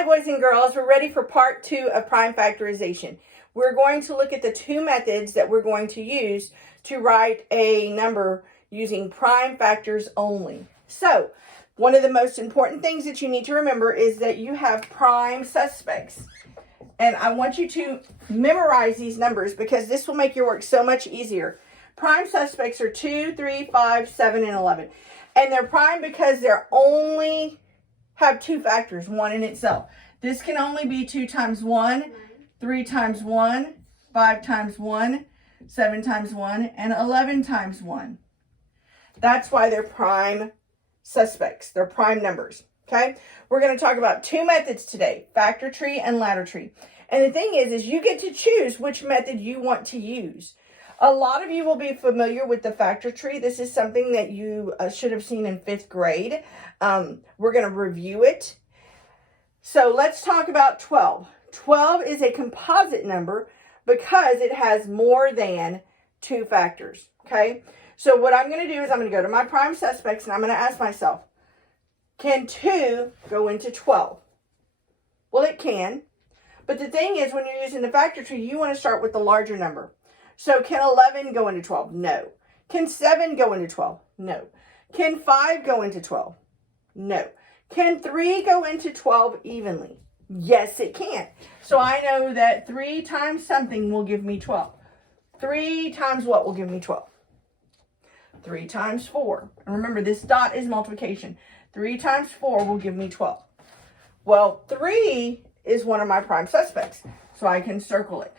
Hi, boys and girls. We're ready for part 2 of prime factorization. We're going to look at the two methods that we're going to use to write a number using prime factors only. So, one of the most important things that you need to remember is that you have prime suspects. And I want you to memorize these numbers because this will make your work so much easier. Prime suspects are 2, 3, 5, 7, and 11. And they're prime because they're only have two factors, one in itself. This can only be 2 times 1, 3 times 1, 5 times 1, 7 times 1, and 11 times 1. That's why they're prime suspects. They're prime numbers. Okay? We're going to talk about two methods today, factor tree and ladder tree. And the thing is you get to choose which method you want to use. A lot of you will be familiar with the factor tree. This is something that you should have seen in 5th grade. We're going to review it. So let's talk about 12. 12 is a composite number because it has more than two factors. Okay? So what I'm going to do is I'm going to go to my prime suspects and I'm going to ask myself, can 2 go into 12? Well, it can. But the thing is, when you're using the factor tree, you want to start with the larger number. So can 11 go into 12? No. Can 7 go into 12? No. Can 5 go into 12? No. Can 3 go into 12 evenly? Yes, it can. So I know that 3 times something will give me 12. 3 times what will give me 12? 3 times 4. And remember, this dot is multiplication. 3 times 4 will give me 12. Well, 3 is one of my prime suspects, so I can circle it.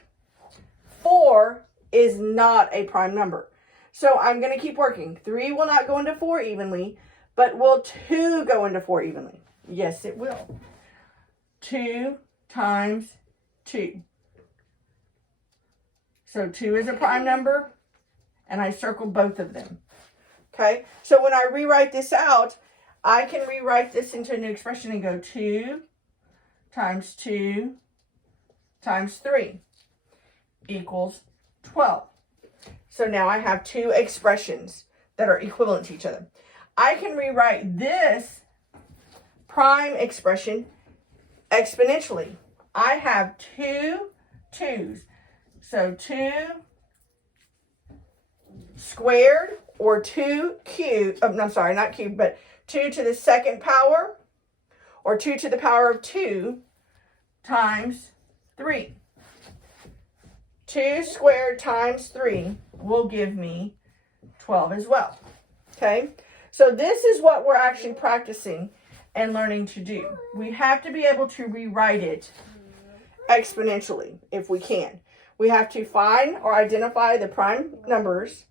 4 is not a prime number. So I'm going to keep working. 3 will not go into 4 evenly, but will 2 go into 4 evenly? Yes, it will. 2 times 2. So 2 is a prime number, and I circled both of them. Okay, so when I rewrite this out, I can rewrite this into a new expression and go 2 times 2 times 3 equals 12. So now I have two expressions that are equivalent to each other. I can rewrite this prime expression exponentially. I have 2 2's. So 2 squared or 2 cubed, I'm sorry, not cubed, but 2 to the second power or 2 to the power of 2 times 3. 2 squared times 3 will give me 12 as well. Okay? So this is what we're actually practicing and learning to do. We have to be able to rewrite it exponentially if we can. We have to find or identify the prime numbers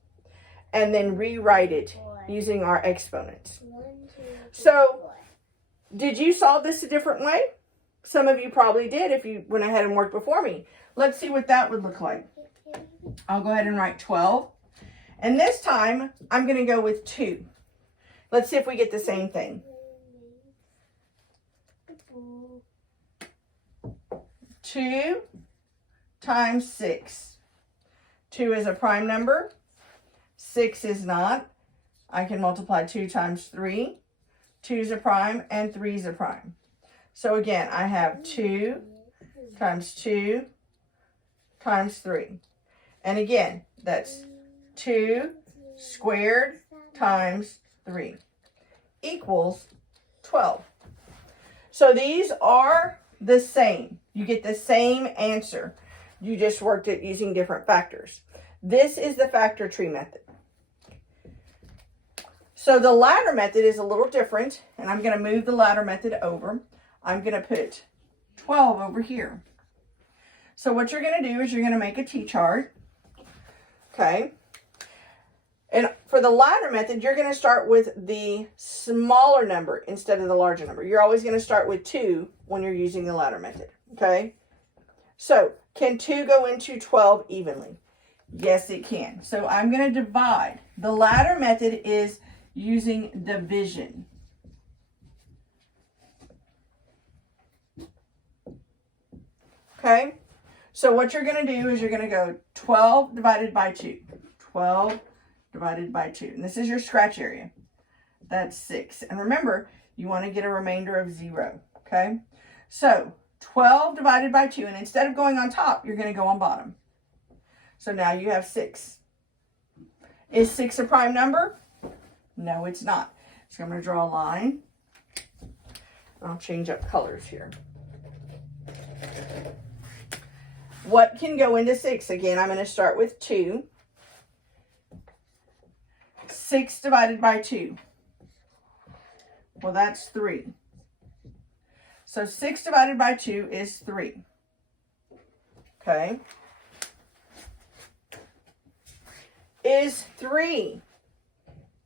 and then rewrite it using our exponents. So, did you solve this a different way? Some of you probably did if you went ahead and worked before me. Let's see what that would look like. I'll go ahead and write 12. And this time, I'm going to go with 2. Let's see if we get the same thing. 2 times 6. 2 is a prime number. 6 is not. I can multiply 2 times 3. 2 is a prime and 3 is a prime. So again, I have 2 times 2 times 3. And again, that's 2 squared times 3 equals 12. So these are the same. You get the same answer. You just worked it using different factors. This is the factor tree method. So the ladder method is a little different, and I'm going to move the ladder method over. I'm going to put 12 over here. So what you're going to do is you're going to make a T-chart. Okay. And for the ladder method, you're going to start with the smaller number instead of the larger number. You're always going to start with 2 when you're using the ladder method. Okay. So can 2 go into 12 evenly? Yes, it can. So I'm going to divide. The ladder method is using division. Okay, so what you're going to do is you're going to go 12 divided by 2. 12 divided by 2. And this is your scratch area. That's 6. And remember, you want to get a remainder of 0. Okay, So 12 divided by 2, and instead of going on top, you're going to go on bottom. So now you have 6. Is 6 a prime number? No, it's not. So I'm going to draw a line. I'll change up colors here. What can go into 6? Again, I'm going to start with 2. 6 divided by 2. Well, that's 3. So 6 divided by 2 is 3. Okay. Is 3.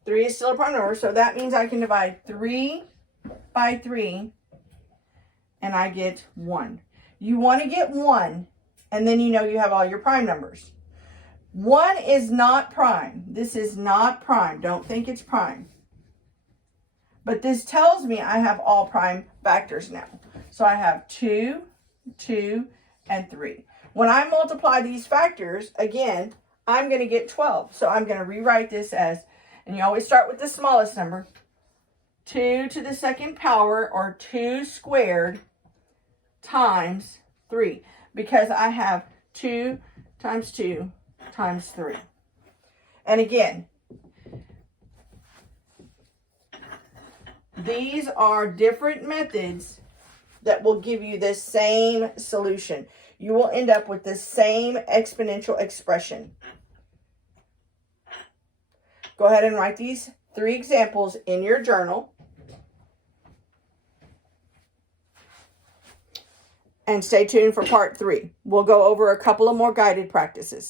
3 is still a prime number, so that means I can divide 3 by 3, and I get 1. You want to get 1, and then you know you have all your prime numbers. 1 is not prime. This is not prime. Don't think it's prime. But this tells me I have all prime factors now. So I have 2, 2, and 3. When I multiply these factors, again, I'm going to get 12. So I'm going to rewrite this as, and you always start with the smallest number, 2 to the second power, or 2 squared, times 3. Because I have 2 times 2 times 3. And again, these are different methods that will give you the same solution. You will end up with the same exponential expression. Go ahead and write these 3 examples in your journal. And stay tuned for part 3. We'll go over a couple of more guided practices.